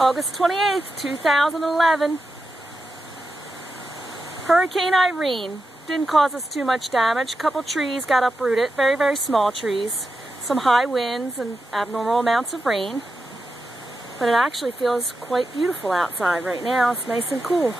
August 28th, 2011. Hurricane Irene didn't cause us too much damage. A couple trees got uprooted, very, very small trees. Some high winds and abnormal amounts of rain. But it actually feels quite beautiful outside right now. It's nice and cool.